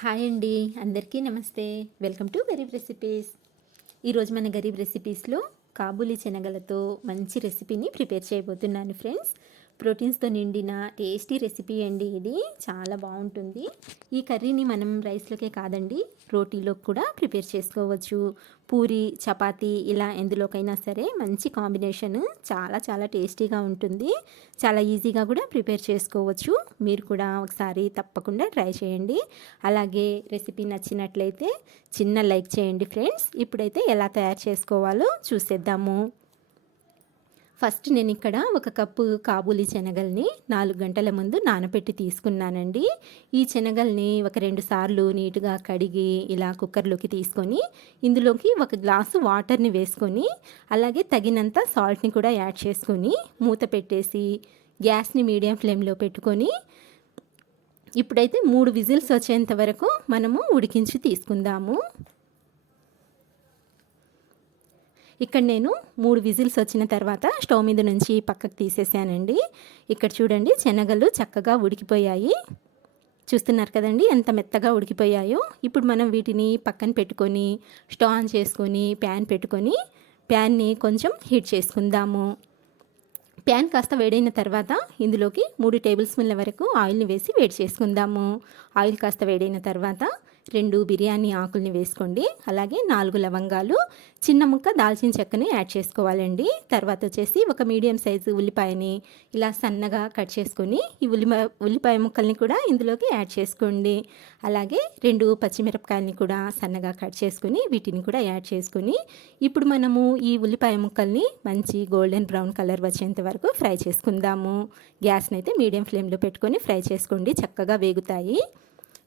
Hi అండి, అందరికీ నమస్తే. Welcome to Garib recipes. ఈరోజు మన గరీబ్ రెసిపీస్లో కాబూలీ శనగలతో మంచి రెసిపీని ప్రిపేర్ చేయబోతున్నాను ఫ్రెండ్స్. ప్రోటీన్స్తో నిండిన టేస్టీ రెసిపీ అండి. ఇది చాలా బాగుంటుంది. ఈ కర్రీని మనం రైస్లోకే కాదండి, రోటీలోకి కూడా ప్రిపేర్ చేసుకోవచ్చు. పూరి, చపాతీ ఇలా ఎందులోకైనా సరే మంచి కాంబినేషన్. చాలా చాలా టేస్టీగా ఉంటుంది. చాలా ఈజీగా కూడా ప్రిపేర్ చేసుకోవచ్చు. మీరు కూడా ఒకసారి తప్పకుండా ట్రై చేయండి. అలాగే రెసిపీ నచ్చినట్లయితే చిన్న లైక్ చేయండి ఫ్రెండ్స్. ఇప్పుడైతే ఎలా తయారు చేసుకోవాలో చూసేద్దాము. ఫస్ట్ నేను ఇక్కడ 1 కప్పు కాబూలీ శనగల్ని 4 గంటల ముందు నానబెట్టి తీసుకున్నానండి. ఈ శనగల్ని ఒక 2 సార్లు నీట్గా కడిగి ఇలా కుక్కర్లోకి తీసుకొని ఇందులోకి 1 గ్లాసు వాటర్ని వేసుకొని అలాగే తగినంత సాల్ట్ని కూడా యాడ్ చేసుకొని మూత పెట్టేసి గ్యాస్ని మీడియం ఫ్లేమ్లో పెట్టుకొని ఇప్పుడైతే 3 విజిల్స్ వచ్చేంత వరకు మనము ఉడికించి తీసుకుందాము. ఇక్కడ నేను 3 విజిల్స్ వచ్చిన తర్వాత స్టవ్ మీద నుంచి పక్కకు తీసేసానండి. ఇక్కడ చూడండి, శనగలు చక్కగా ఉడికిపోయాయి. చూస్తున్నారు కదండి ఎంత మెత్తగా ఉడికిపోయాయో. ఇప్పుడు మనం వీటిని పక్కన పెట్టుకొని స్టవ్ ఆన్ చేసుకొని ప్యాన్ పెట్టుకొని ప్యాన్ని కొంచెం హీట్ చేసుకుందాము. ప్యాన్ కాస్త వేడైన తర్వాత ఇందులోకి 3 టేబుల్ స్పూన్ల వరకు ఆయిల్ని వేసి వేడి చేసుకుందాము. ఆయిల్ కాస్త వేడైన తర్వాత 2 బిర్యానీ ఆకుల్ని వేసుకోండి. అలాగే 4 లవంగాలు, చిన్న ముక్క దాల్చిన చెక్కని యాడ్ చేసుకోవాలండి. తర్వాత వచ్చేసి ఒక మీడియం సైజు ఉల్లిపాయని ఇలా సన్నగా కట్ చేసుకొని ఈ ఉల్లిపాయ ముక్కల్ని కూడా ఇందులోకి యాడ్ చేసుకోండి. అలాగే 2 పచ్చిమిరపకాయలని కూడా సన్నగా కట్ చేసుకొని వీటిని కూడా యాడ్ చేసుకొని ఇప్పుడు మనము ఈ ఉల్లిపాయ ముక్కల్ని మంచి గోల్డెన్ బ్రౌన్ కలర్ వచ్చేంత వరకు ఫ్రై చేసుకుందాము. గ్యాస్ని అయితే మీడియం ఫ్లేమ్లో పెట్టుకొని ఫ్రై చేసుకోండి, చక్కగా వేగుతాయి.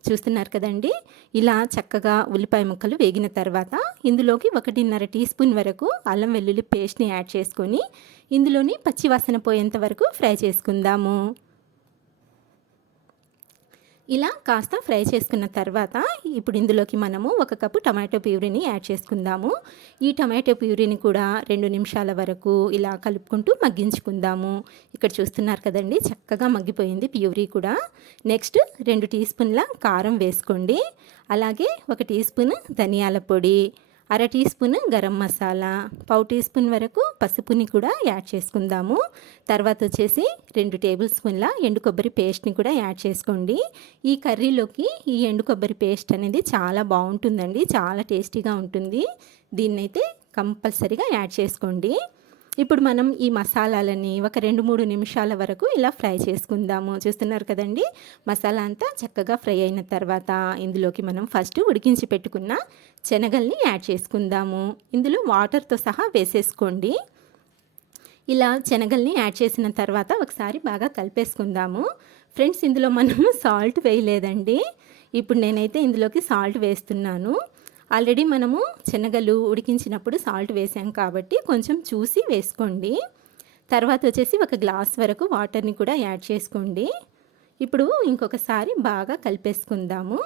చూస్తున్నారు కదండి, ఇలా చక్కగా ఉల్లిపాయ ముక్కలు వేగిన తర్వాత ఇందులోకి 1.5 టీ స్పూన్ వరకు అల్లం వెల్లుల్లి పేస్ట్ని యాడ్ చేసుకొని ఇందులోని పచ్చివాసన పోయేంత వరకు ఫ్రై చేసుకుందాము. ఇలా కాస్త ఫ్రై చేసుకున్న తర్వాత ఇప్పుడు ఇందులోకి మనము 1 కప్పు టమాటో ప్యూరీని యాడ్ చేసుకుందాము. ఈ టమాటో ప్యూరీని కూడా 2 నిమిషాల వరకు ఇలా కలుపుకుంటూ మగ్గించుకుందాము. ఇక్కడ చూస్తున్నారు కదండి, చక్కగా మగ్గిపోయింది ప్యూరీ కూడా. నెక్స్ట్ 2 టీ స్పూన్ల కారం వేసుకోండి. అలాగే 1 టీ స్పూన్ ధనియాల పొడి, 1/2 teaspoon garam masala, 1/4 teaspoon వరకు పసుపుని కూడా యాడ్ చేసుకుందాము. తర్వాత వచ్చేసి 2 టేబుల్ స్పూన్ల ఎండు కొబ్బరి పేస్ట్ని కూడా యాడ్ చేసుకోండి. ఈ కర్రీలోకి ఈ ఎండు కొబ్బరి పేస్ట్ అనేది చాలా బాగుంటుందండి, చాలా టేస్టీగా ఉంటుంది. దీన్నైతే కంపల్సరీగా యాడ్ చేసుకోండి. ఇప్పుడు మనం ఈ మసాలాలని ఒక 2-3 నిమిషాల వరకు ఇలా ఫ్రై చేసుకుందాము. చూస్తున్నారు కదండి, మసాలా అంతా చక్కగా ఫ్రై అయిన తర్వాత ఇందులోకి మనం ఫస్ట్ ఉడికించి పెట్టుకున్న శనగల్ని యాడ్ చేసుకుందాము. ఇందులో వాటర్తో సహా వేసేసుకోండి. ఇలా శనగల్ని యాడ్ చేసిన తర్వాత ఒకసారి బాగా కలిపేసుకుందాము. ఫ్రెండ్స్, ఇందులో మనము సాల్ట్ వేయలేదండి. ఇప్పుడు నేనైతే ఇందులోకి సాల్ట్ వేస్తున్నాను. ఆల్రెడీ మనము శనగలు ఉడికించినప్పుడు సాల్ట్ వేసాం కాబట్టి కొంచెం చూసి వేసుకోండి. తర్వాత వచ్చేసి 1 గ్లాస్ వరకు వాటర్ని కూడా యాడ్ చేసుకోండి. ఇప్పుడు ఇంకొకసారి బాగా కలిపేసుకుందాము.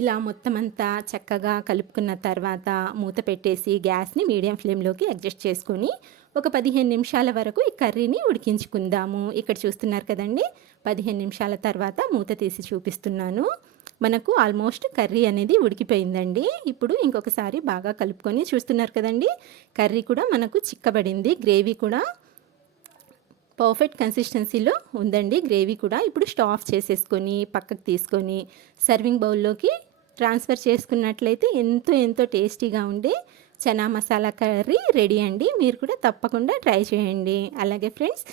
ఇలా మొత్తం అంతా చక్కగా కలుపుకున్న తర్వాత మూత పెట్టేసి గ్యాస్ని మీడియం ఫ్లేమ్లోకి అడ్జస్ట్ చేసుకొని ఒక 15 నిమిషాల వరకు ఈ కర్రీని ఉడికించుకుందాము. ఇక్కడ చూస్తున్నారు కదండి, 15 నిమిషాల తర్వాత మూత తీసి చూపిస్తున్నాను. మనకు ఆల్మోస్ట్ కర్రీ అనేది ఉడికిపోయిందండి. ఇప్పుడు ఇంకొకసారి బాగా కలుపుకొని చూస్తున్నారు కదండి, కర్రీ కూడా మనకు చిక్కబడింది. గ్రేవీ కూడా పర్ఫెక్ట్ కన్సిస్టెన్సీలో ఉందండి. గ్రేవీ కూడా ఇప్పుడు స్టవ్ ఆఫ్ చేసేసుకొని పక్కకు తీసుకొని సర్వింగ్ బౌల్లోకి ట్రాన్స్ఫర్ చేసుకున్నట్లయితే ఎంతో టేస్టీగా ఉండే చనా మసాలా కర్రీ రెడీ అండి. మీరు కూడా తప్పకుండా ట్రై చేయండి. అలాగే ఫ్రెండ్స్,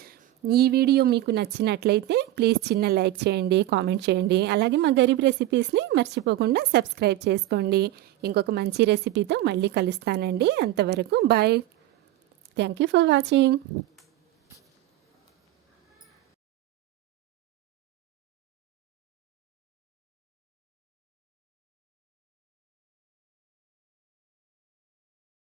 ఈ వీడియో మీకు నచ్చినట్లయితే ప్లీజ్ చిన్న లైక్ చేయండి, కామెంట్ చేయండి. అలాగే మా గరీబ్ రెసిపీస్ని మర్చిపోకుండా సబ్స్క్రైబ్ చేసుకోండి. ఇంకొక మంచి రెసిపీతో మళ్ళీ కలుస్తానండి. అంతవరకు bye. Thank you for watching.